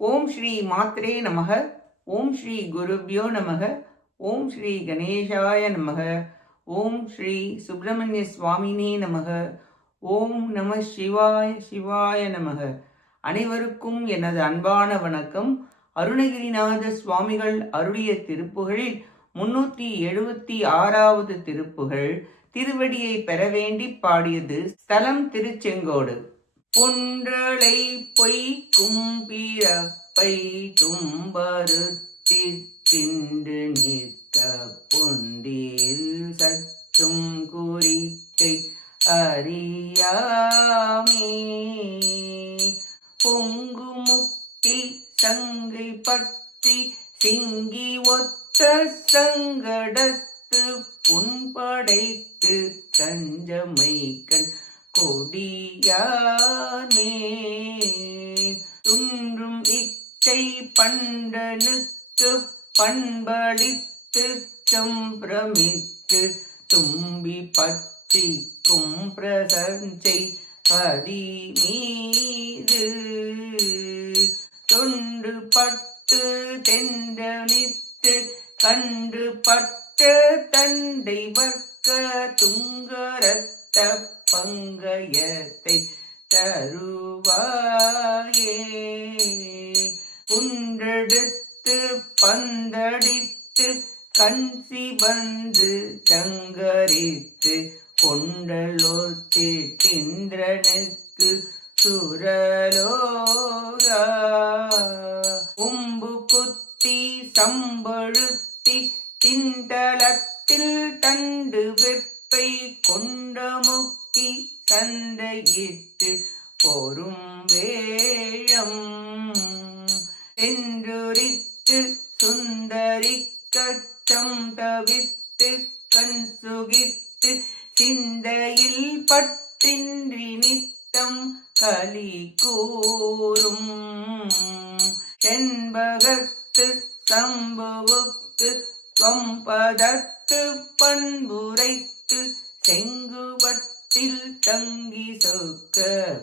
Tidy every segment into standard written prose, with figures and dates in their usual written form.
ஓம் ஸ்ரீ மாத்ரே நமக. ஓம் ஸ்ரீ குருப்யோ நமக. ஓம் ஸ்ரீ கணேசாய நமக. ஓம் ஸ்ரீ சுப்பிரமணிய சுவாமினே நமக. ஓம் நம சிவாய சிவாய நமக. அனைவருக்கும் எனது அன்பான வணக்கம். அருணகிரிநாத சுவாமிகள் அருளிய திருப்புகழில் 376வது திருப்புகழ். திருவடியை பெற வேண்டி பாடியது. ஸ்தலம் திருச்செங்கோடு. பொன்றலை பொய்க்கும் பிறப்பை தும்பருத்திற் தின்று நிற்க பொந்தில் சற்றும் குறித்தை அறியாமே பொங்கு முக்தி சங்கை பற்றி சிங்கி ஒத்த சங்கடத்து புண்படைத்து தஞ்சமைக்கண் கொடியானே துன்றும் இச்சை பண்டனுக்கு பண்பளித்து சம்பிரமித்து தும்பி பற்றிக்கும் பிரசஞ்சை பதி மீது தொண்டு பட்டு தென்றனித்து கண்டு பட்ட தண்டை வர்க்க துங்கரத்த பங்கயத்தை தருவாயே குன்றெடுத்து பந்தடித்து கண்சி வந்து சங்கரித்து கொண்டலோத்திந்திரனுக்கு சுரலோகா உம்பு குத்தி சம்பழுத்தி திண்டலத்தில் தண்டு வெப்பை கொண்ட முக்தி சந்தையிட்டு பொறும் வேழம் சென்றுரித்து சுந்தரிக்கச்சம் தவித்து கண் சுகித்து சிந்தையில் பற்றின்றி நித்தம் களி கூறும் செண்பகத்து சம்புவுக்கு தொம்பதத்து பண்புரைத்து செங்குவட்டில் தங்கி சொக்க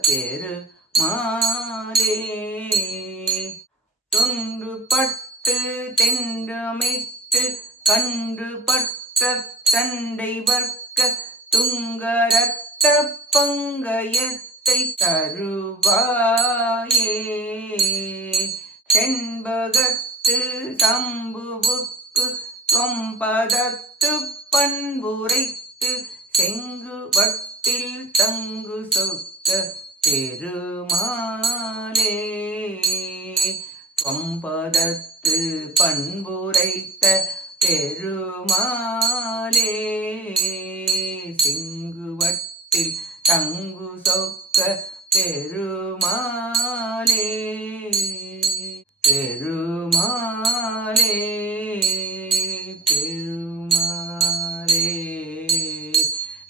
பெரு மாலே தொண்டு பட்டு தென்றமைத்து கண்டு பற்ற தண்டை வர்க்க துங்கரத்த பங்கயத்தை தருவாயே செண்பகத்து சம்புவுக்கு தொம்பதத்து பண்புரைத்து செங்குவட்டில் தங்கு சொக்க பெருமாளே தொம்பதத்து பண்புரைத்த பெருமாளே செங்குவட்டில் தங்கு சொக்க பெருமாளே பெருமாளே பெருமாளே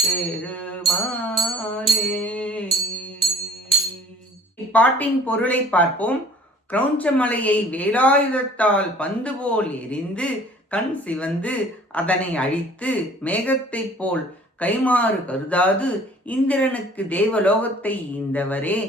பெருமாளே. இப்பாட்டின் பொருளை பார்ப்போம். கிரௌஞ்சமலையை வேலாயுதத்தால் பந்து போல் எரிந்து கண் சிவந்து அதனை அழித்து மேகத்தைப் போல் கைமாறு கருதாது இந்திரனுக்கு தேவலோகத்தை ஈந்தவரே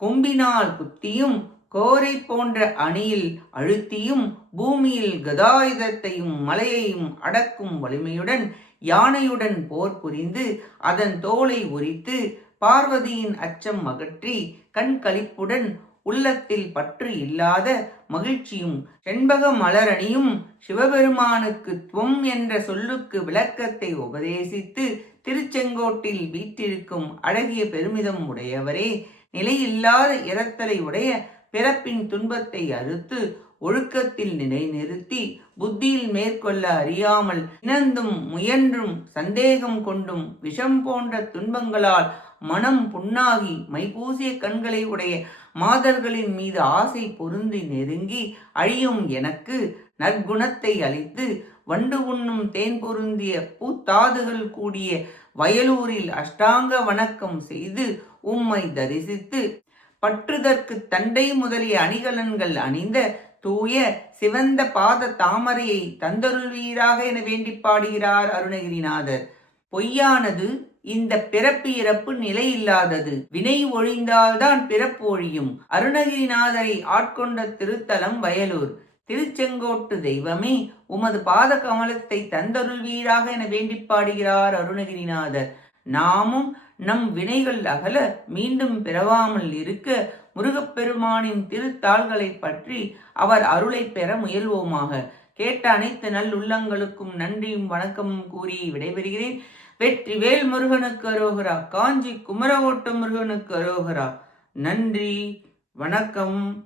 கொம்பினால் குத்தியும் கோரை போன்ற அணியில் அழுத்தியும் பூமியில் கதாயுதத்தையும் மலையையும் அடக்கும் வலிமையுடன் யானையுடன் போர் புரிந்து அதன் தோலை உரித்து பார்வதியின் அச்சம் அகற்றி கண் களிப்புடன் உள்ளத்தில் பற்று இல்லாத மகிழ்ச்சியும் செண்பக மலரணியும் சிவபெருமானுக்கு துவம் என்ற சொல்லுக்கு விளக்கத்தை உபதேசித்து திருச்செங்கோட்டில் வீற்றிருக்கும் அழகிய பெருமிதம் உடையவரே நிலையில்லாத இரத்தலை உடைய பிறப்பின் துன்பத்தை அறுத்து ஒழுக்கத்தில் நிலைநிறுத்தி புத்தியில் மேற்கொள்ள அறியாமல் இணந்தும் முயன்றும் சந்தேகம் கொண்டும் விஷம் போன்ற துன்பங்களால் மனம் புண்ணாகி மைபூசிய கண்களை உடைய மாதர்களின் மீது ஆசை பொருந்தி நெருங்கி அழியும் எனக்கு நற்குணத்தை அளித்து வண்டு உண்ணும் தேன் பொருந்திய பூத்தாதுகள் கூடிய வயலூரில் அஷ்டாங்க வணக்கம் செய்து உம்மை தரிசித்து பற்றுதற்கு தண்டை முதலிய அணிகலன்கள் அணிந்த தூய சிவந்த பாத தாமரையை தந்தருள்வீராக என வேண்டி பாடுகிறார் அருணகிரிநாதர். பொய்யானது இந்த பிறப்பு இறப்பு நிலையில்லாதது. வினை ஒழிந்தால்தான் பிறப்பு ஒழியும். அருணகிரிநாதரை ஆட்கொண்ட திருத்தலம் வயலூர். திருச்செங்கோட்டு தெய்வமே, உமது பாத கமலத்தை தந்தருள்வீராக என வேண்டி பாடுகிறார் அருணகிரிநாதர். நாமும் நம் வினைகள் அகல மீண்டும் பிறவாமல் இருக்க முருகப்பெருமானின் திருத்தாள்களை பற்றி அவர் அருளை பெற முயல்வோமாக. கேட்ட அனைத்து நல்லுள்ளங்களுக்கும் நன்றியும் வணக்கமும் கூறி விடைபெறுகிறேன். வெற்றிவேல் முருகனுக்கு அரோகரா. காஞ்சி குமரகோட்டம் முருகனுக்கு அரோகரா. நன்றி, வணக்கம்.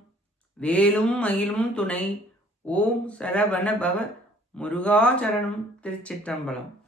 வேலும் மயிலும் துணை. ஓம் சரவண பவ. முருகாச்சரணம். திருச்சிற்றம்பலம்.